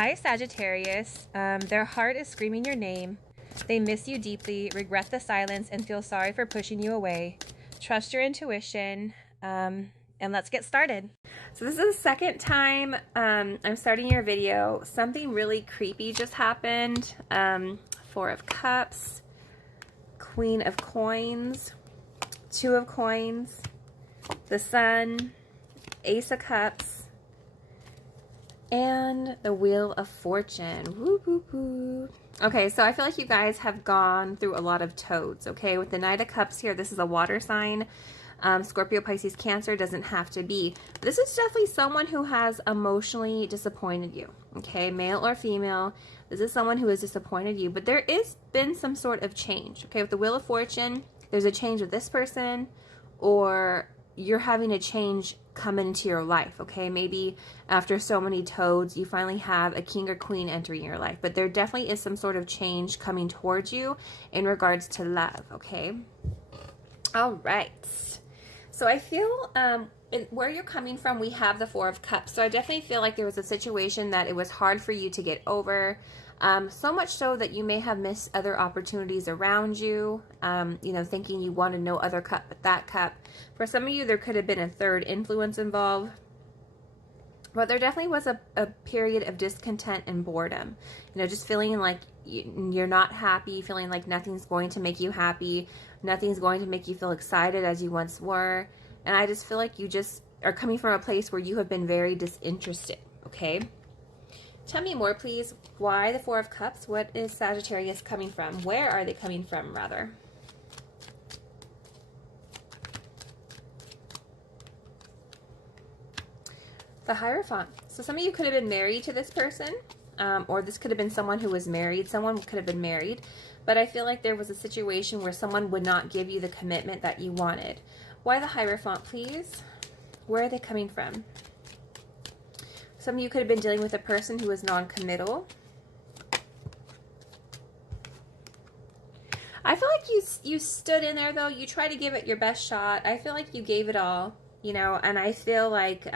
Hi, Sagittarius. Their heart is screaming your name. They miss you deeply, regret the silence, and feel sorry for pushing you away. Trust your intuition, and let's get started. So this is the second time I'm starting your video. Something really creepy just happened. Four of Cups, Queen of Coins, Two of Coins, the Sun, Ace of Cups, and the Wheel of Fortune. Woo, woo, woo. Okay, so I feel like you guys have gone through a lot of toads, okay? With the Knight of Cups here, this is a water sign. Scorpio, Pisces, Cancer doesn't have to be. This is definitely someone who has emotionally disappointed you, okay? Male or female, this is someone who has disappointed you, but there is been some sort of change, okay? With the Wheel of Fortune, there's a change with this person, or you're having a change come into your life, okay? Maybe after so many toads, you finally have a king or queen entering your life, but there definitely is some sort of change coming towards you in regards to love, okay? All right. So I feel where you're coming from, we have the Four of Cups. So I definitely feel like there was a situation that it was hard for you to get over. So much so that you may have missed other opportunities around you, you know, thinking you wanted no other cup but that cup. For some of you, there could have been a third influence involved. But there definitely was a period of discontent and boredom. You know, just feeling like you're not happy, feeling like nothing's going to make you happy, nothing's going to make you feel excited as you once were. And I just feel like you just are coming from a place where you have been very disinterested, okay? Tell me more, please. Why the Four of Cups? What is Sagittarius coming from? Where are they coming from, rather? The Hierophant. So some of you could have been married to this person, or this could have been someone who was married. Someone could have been married, but I feel like there was a situation where someone would not give you the commitment that you wanted. Why the Hierophant, please? Where are they coming from? Some of you could have been dealing with a person who is non-committal. I feel like you stood in there, though. You tried to give it your best shot. I feel like you gave it all, you know, and I feel like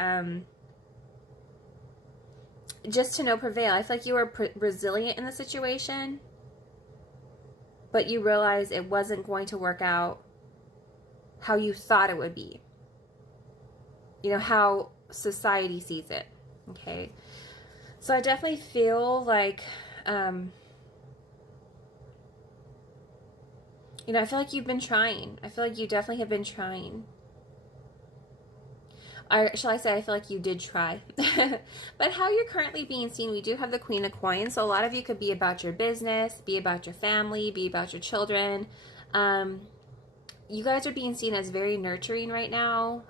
just to no prevail. I feel like you were resilient in the situation, but you realized it wasn't going to work out how you thought it would be. You know, how society sees it. Okay. So I definitely feel like, you know, I feel like you've been trying. I feel like you definitely have been trying. Or shall I say, I feel like you did try. But how you're currently being seen, we do have the Queen of Coins. So a lot of you could be about your business, be about your family, be about your children. You guys are being seen as very nurturing right now.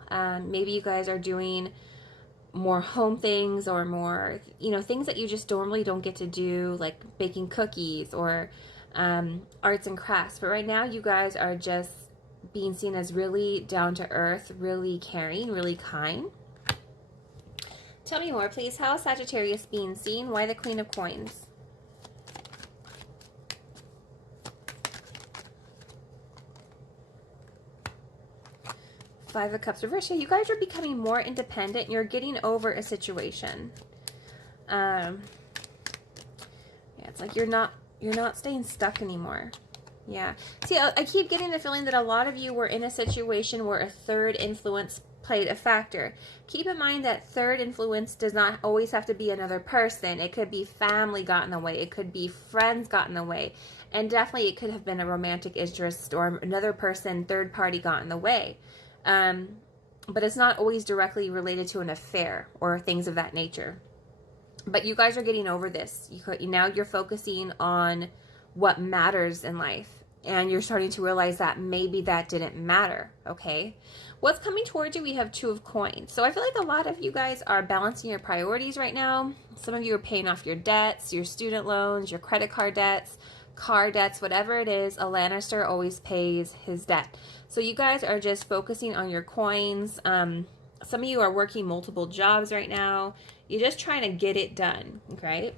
Maybe you guys are doing more home things or more, you know, things that you just normally don't get to do, like baking cookies or arts and crafts. But right now, you guys are just being seen as really down to earth, really caring, really kind. Tell me more, please. How is Sagittarius being seen? Why the Queen of Coins? Five of Cups reverse. Yeah, you guys are becoming more independent. You're getting over a situation. Yeah, it's like you're not staying stuck anymore. Yeah. See, I keep getting the feeling that a lot of you were in a situation where a third influence played a factor. Keep in mind that third influence does not always have to be another person. It could be family got in the way. It could be friends got in the way. And definitely it could have been a romantic interest or another person, third party got in the way. But it's not always directly related to an affair or things of that nature. But you guys are getting over this. Now you're focusing on what matters in life. And you're starting to realize that maybe that didn't matter, okay? What's coming towards you? We have Two of Coins. So I feel like a lot of you guys are balancing your priorities right now. Some of you are paying off your debts, your student loans, your credit card debts, car debts, whatever it is. A Lannister always pays his debt. So you guys are just focusing on your coins. Some of you are working multiple jobs right now. You're just trying to get it done, okay?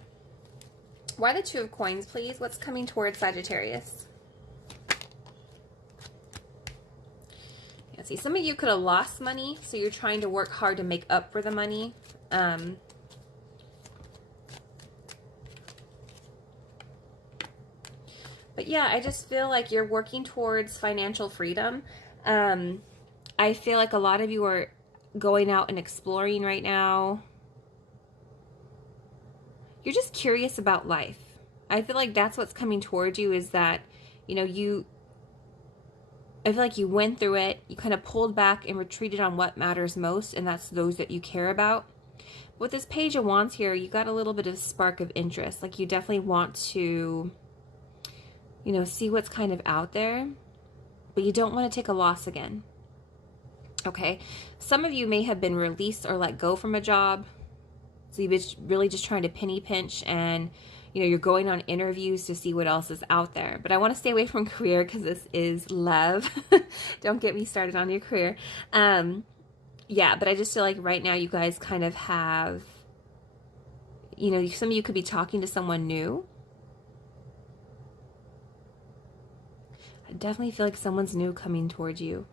Why the Two of Coins, please? What's coming towards Sagittarius? Yeah, see, some of you could have lost money, so you're trying to work hard to make up for the money. But yeah, I just feel like you're working towards financial freedom. I feel like a lot of you are going out and exploring right now. You're just curious about life. I feel like that's what's coming towards you, is that, you know, I feel like you went through it, you kind of pulled back and retreated on what matters most, and that's those that you care about. With this Page of Wands here, you got a little bit of spark of interest. Like, you definitely want to, you know, see what's kind of out there, but you don't want to take a loss again. Okay? Some of you may have been released or let go from a job. So you've been really just trying to penny pinch, and, you know, you're going on interviews to see what else is out there. But I want to stay away from career because this is love. Don't get me started on your career. Yeah, but I just feel like right now you guys kind of have, you know, some of you could be talking to someone new. I definitely feel like someone's new coming towards you.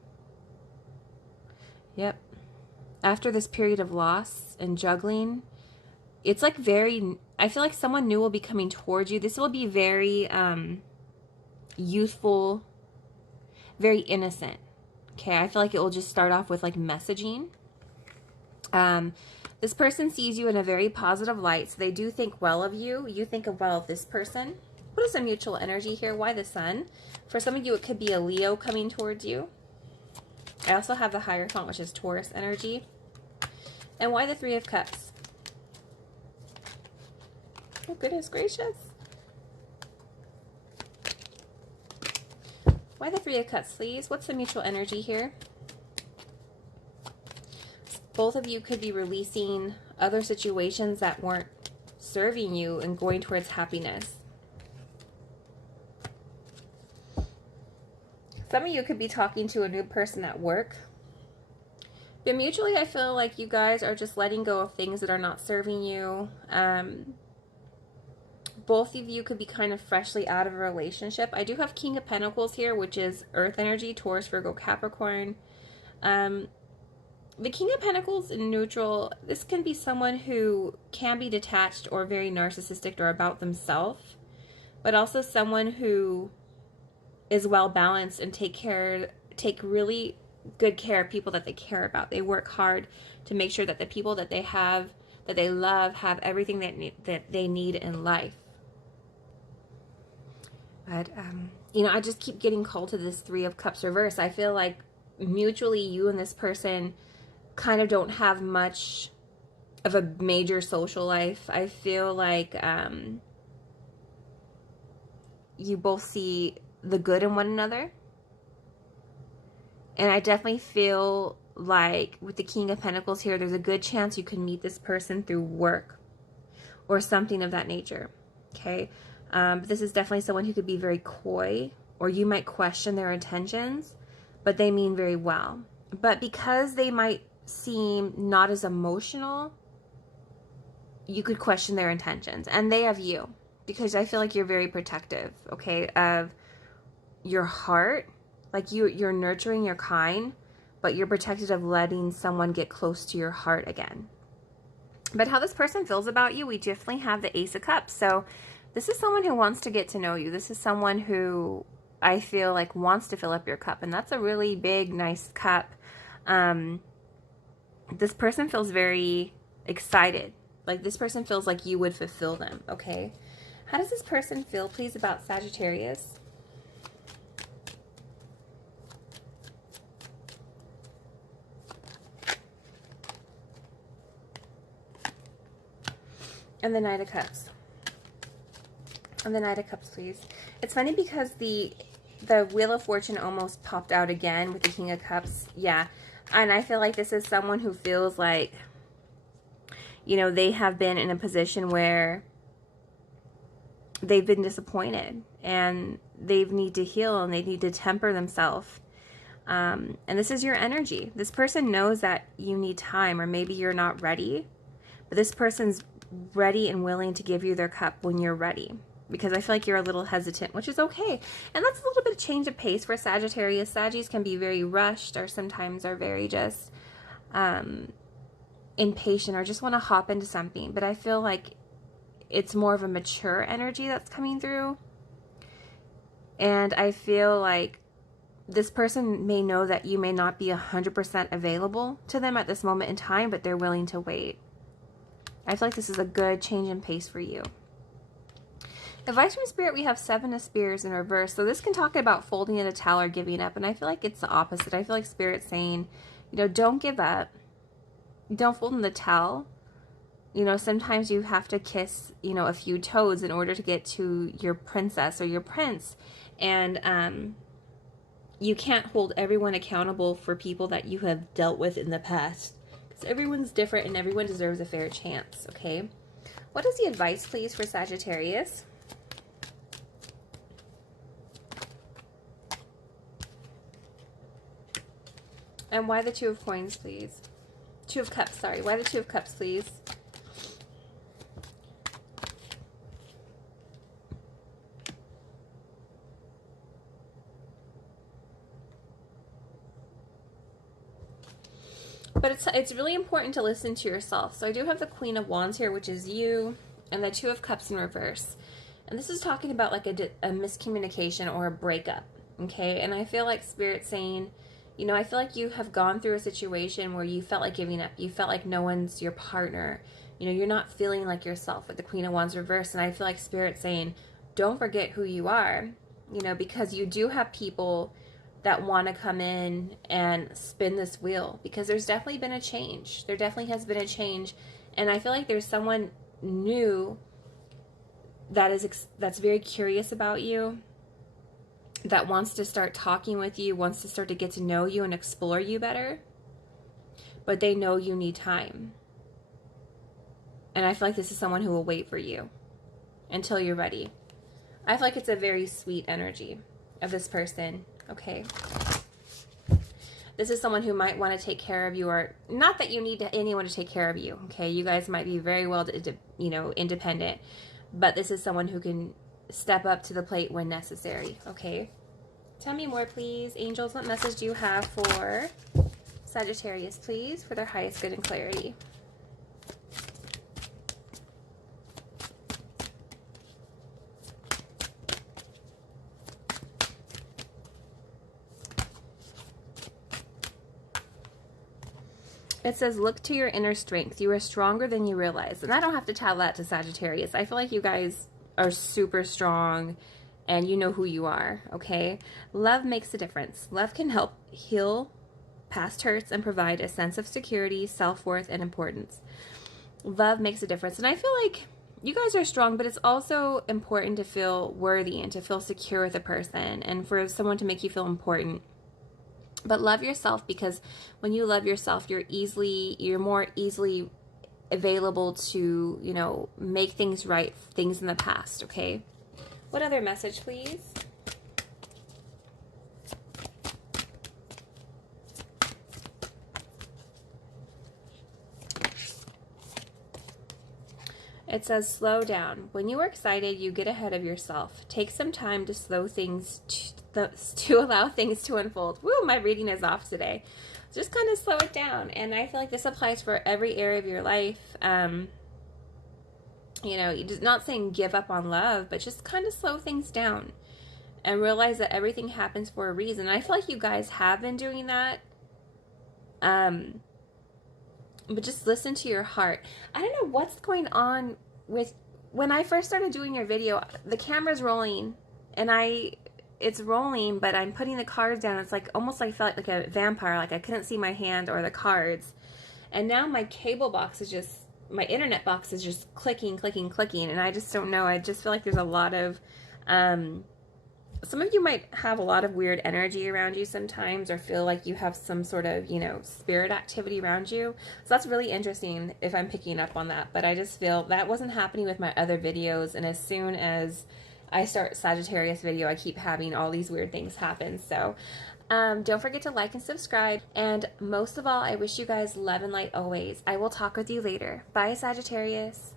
Yep. After this period of loss and juggling, it's like I feel like someone new will be coming towards you. This will be very youthful, very innocent. Okay, I feel like it will just start off with like messaging. This person sees you in a very positive light, so they do think well of you. You think well of this person. What is the mutual energy here? Why the Sun? For some of you, it could be a Leo coming towards you. I also have the Hierophant, which is Taurus energy. And why the Three of Cups? Oh, goodness gracious. Why the Three of Cups, please? What's the mutual energy here? Both of you could be releasing other situations that weren't serving you and going towards happiness. Some of you could be talking to a new person at work. But mutually, I feel like you guys are just letting go of things that are not serving you. Both of you could be kind of freshly out of a relationship. I do have King of Pentacles here, which is Earth energy, Taurus, Virgo, Capricorn. The King of Pentacles in neutral, this can be someone who can be detached or very narcissistic or about themselves, but also someone who is well balanced and take really good care of people that they care about. They work hard to make sure that the people that they have, that they love, have everything that they need in life. But, you know, I just keep getting called to this Three of Cups reverse. I feel like mutually you and this person kind of don't have much of a major social life. I feel like you both see the good in one another. And I definitely feel like with the King of Pentacles here, there's a good chance you can meet this person through work or something of that nature. Okay? But this is definitely someone who could be very coy, or you might question their intentions, but they mean very well. But because they might seem not as emotional, you could question their intentions, and they have you, because I feel like you're very protective, okay, of your heart. Like you're nurturing, you're kind, but you're protected of letting someone get close to your heart again. But how this person feels about you, we definitely have the Ace of Cups. So this is someone who wants to get to know you. This is someone who I feel like wants to fill up your cup, and that's a really big, nice cup. This person feels very excited. Like this person feels like you would fulfill them, okay? How does this person feel, please, about Sagittarius? And the Knight of Cups. And the Knight of Cups, please. It's funny because the Wheel of Fortune almost popped out again with the King of Cups. Yeah. And I feel like this is someone who feels like, you know, they have been in a position where they've been disappointed and they need to heal and they need to temper themselves. And this is your energy. This person knows that you need time, or maybe you're not ready, but this person's ready and willing to give you their cup when you're ready, because I feel like you're a little hesitant, which is okay. And that's a little bit of change of pace for Sagittarius. Sagittarius can be very rushed, or sometimes are very just impatient, or just want to hop into something. But I feel like it's more of a mature energy that's coming through. And I feel like this person may know that you may not be 100% available to them at this moment in time, but they're willing to wait. I feel like this is a good change in pace for you. Advice from Spirit, we have 7 of Spears in reverse. So this can talk about folding in a towel or giving up. And I feel like it's the opposite. I feel like Spirit's saying, you know, don't give up. Don't fold in the towel. You know, sometimes you have to kiss, you know, a few toads in order to get to your princess or your prince. And you can't hold everyone accountable for people that you have dealt with in the past. Because everyone's different and everyone deserves a fair chance, okay? What is the advice, please, for Sagittarius? And why the 2 of Coins, please? 2 of Cups, sorry. Why the 2 of Cups, please? But it's really important to listen to yourself. So I do have the Queen of Wands here, which is you, and the 2 of Cups in reverse. And this is talking about like a miscommunication or a breakup, okay? And I feel like Spirit's saying, you know, I feel like you have gone through a situation where you felt like giving up. You felt like no one's your partner. You know, you're not feeling like yourself with the Queen of Wands reverse. And I feel like Spirit's saying, don't forget who you are, you know, because you do have people that want to come in and spin this wheel, because there's definitely been a change. There definitely has been a change. And I feel like there's someone new that's very curious about you, that wants to start talking with you, wants to start to get to know you and explore you better. But they know you need time. And I feel like this is someone who will wait for you until you're ready. I feel like it's a very sweet energy of this person. Okay, this is someone who might want to take care of you, or not that you need anyone to take care of you. Okay, you guys might be very well, you know, independent, but this is someone who can step up to the plate when necessary. Okay, tell me more, please, angels. What message do you have for Sagittarius, please, for their highest good and clarity? It says, look to your inner strength. You are stronger than you realize. And I don't have to tell that to Sagittarius. I feel like you guys are super strong and you know who you are, okay? Love makes a difference. Love can help heal past hurts and provide a sense of security, self-worth, and importance. Love makes a difference. And I feel like you guys are strong, but it's also important to feel worthy and to feel secure with a person and for someone to make you feel important. But love yourself, because when you love yourself, you're more easily available to, you know, make things right, things in the past, okay? What other message, please? It says, slow down. When you are excited, you get ahead of yourself. Take some time to slow things, to allow things to unfold. Woo, my reading is off today. Just kind of slow it down. And I feel like this applies for every area of your life. You know, you're not saying give up on love, but just kind of slow things down and realize that everything happens for a reason. And I feel like you guys have been doing that. But just listen to your heart. I don't know what's going on with, when I first started doing your video, the camera's rolling and it's rolling, but I'm putting the cards down. It's like almost like I felt like a vampire, like I couldn't see my hand or the cards. And now my cable box is just, my internet box is just clicking, clicking, clicking. And I just don't know. I just feel like there's a lot of, some of you might have a lot of weird energy around you sometimes, or feel like you have some sort of, you know, spirit activity around you. So that's really interesting if I'm picking up on that. But I just feel that wasn't happening with my other videos. And as soon as I start Sagittarius video, I keep having all these weird things happen. So don't forget to like and subscribe. And most of all, I wish you guys love and light always. I will talk with you later. Bye, Sagittarius.